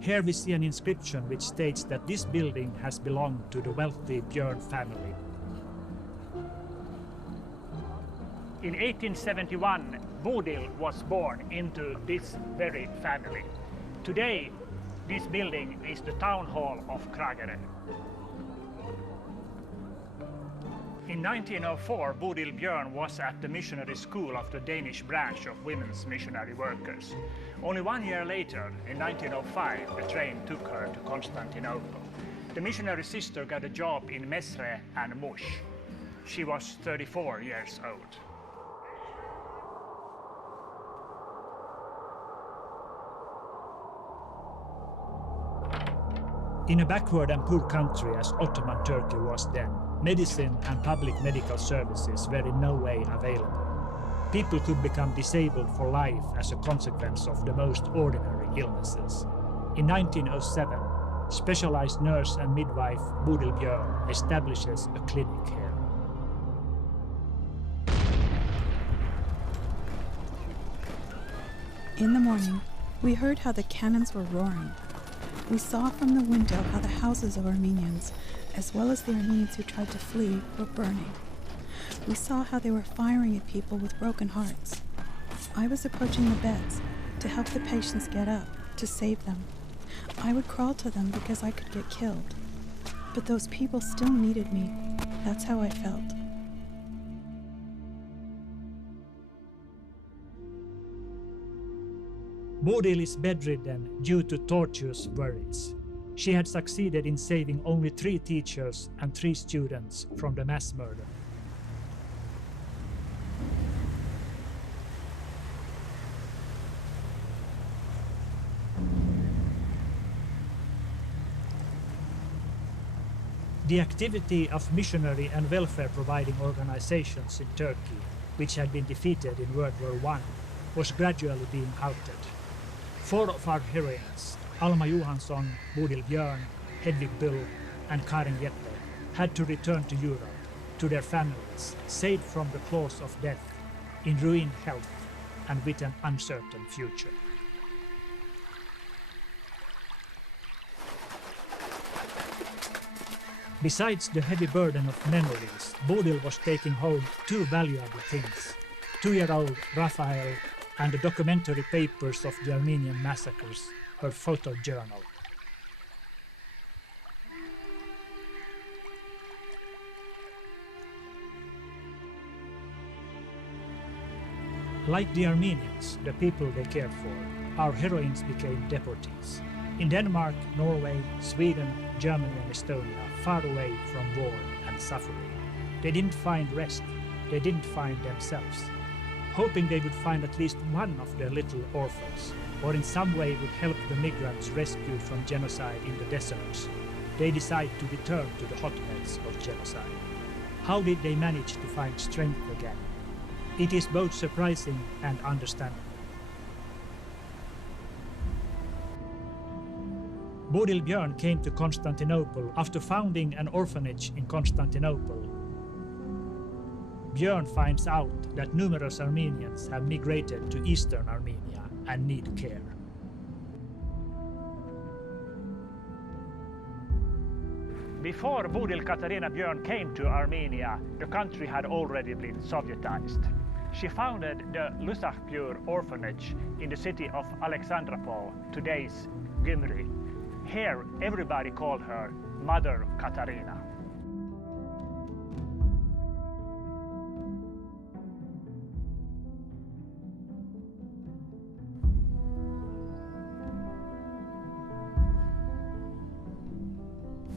Here we see an inscription which states that this building has belonged to the wealthy Biorn family. In 1871, Bodil was born into this very family. Today, this building is the town hall of Kragerø. In 1904, Bodil Biorn was at the missionary school of the Danish branch of women's missionary workers. Only 1 year later, in 1905, a train took her to Constantinople. The missionary sister got a job in Mesre and Mush. She was 34 years old. In a backward and poor country as Ottoman Turkey was then, medicine and public medical services were in no way available. People could become disabled for life as a consequence of the most ordinary illnesses. In 1907, specialized nurse and midwife Bodil Biorn establishes a clinic here. In the morning, we heard how the cannons were roaring. We saw from the window how the houses of Armenians, as well as the Armenians who tried to flee, were burning. We saw how they were firing at people with broken hearts. I was approaching the beds to help the patients get up, to save them. I would crawl to them because I could get killed. But those people still needed me. That's how I felt. Bodil is bedridden due to tortuous worries. She had succeeded in saving only 3 teachers and 3 students from the mass murder. The activity of missionary and welfare-providing organizations in Turkey, which had been defeated in World War I, was gradually being halted. 4 of our heroines, Alma Johansson, Bodil Biorn, Hedvig Bull, and Karin Jeppe, had to return to Europe, to their families, saved from the claws of death, in ruined health, and with an uncertain future. Besides the heavy burden of memories, Bodil was taking home 2 valuable things: 2-year-old Raphael and the documentary papers of the Armenian massacres, her photo journal. Like the Armenians, the people they cared for, our heroines became deportees. In Denmark, Norway, Sweden, Germany and Estonia, far away from war and suffering. They didn't find rest, they didn't find themselves. Hoping they would find at least one of their little orphans, or in some way would help the migrants rescued from genocide in the deserts, they decide to return to the hotbeds of genocide. How did they manage to find strength again? It is both surprising and understandable. Bodil Biorn came to Constantinople after founding an orphanage in Constantinople. Biorn finds out that numerous Armenians have migrated to eastern Armenia and need care. Before Bodil Katharine Biorn came to Armenia, the country had already been Sovietized. She founded the Lusakpur orphanage in the city of Alexandropol, today's Gyumri. Here, everybody called her Mother Katarina.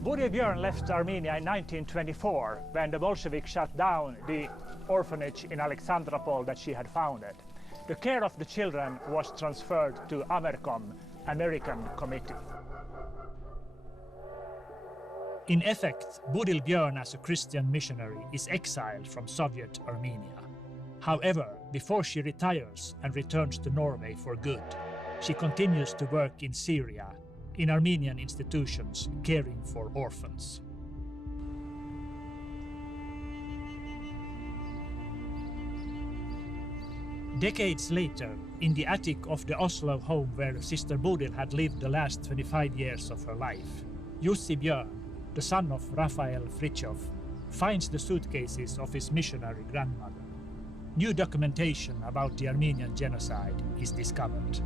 Bodil Biorn left Armenia in 1924 when the Bolsheviks shut down the orphanage in Alexandropol that she had founded. The care of the children was transferred to Amercom, American Committee. In effect, Bodil Biorn as a Christian missionary is exiled from Soviet Armenia. However, before she retires and returns to Norway for good, she continues to work in Syria, in Armenian institutions caring for orphans. Decades later, in the attic of the Oslo home where Sister Bodil had lived the last 25 years of her life, Jussi Björn, the son of Raphael Fritjof, finds the suitcases of his missionary grandmother. New documentation about the Armenian genocide is discovered.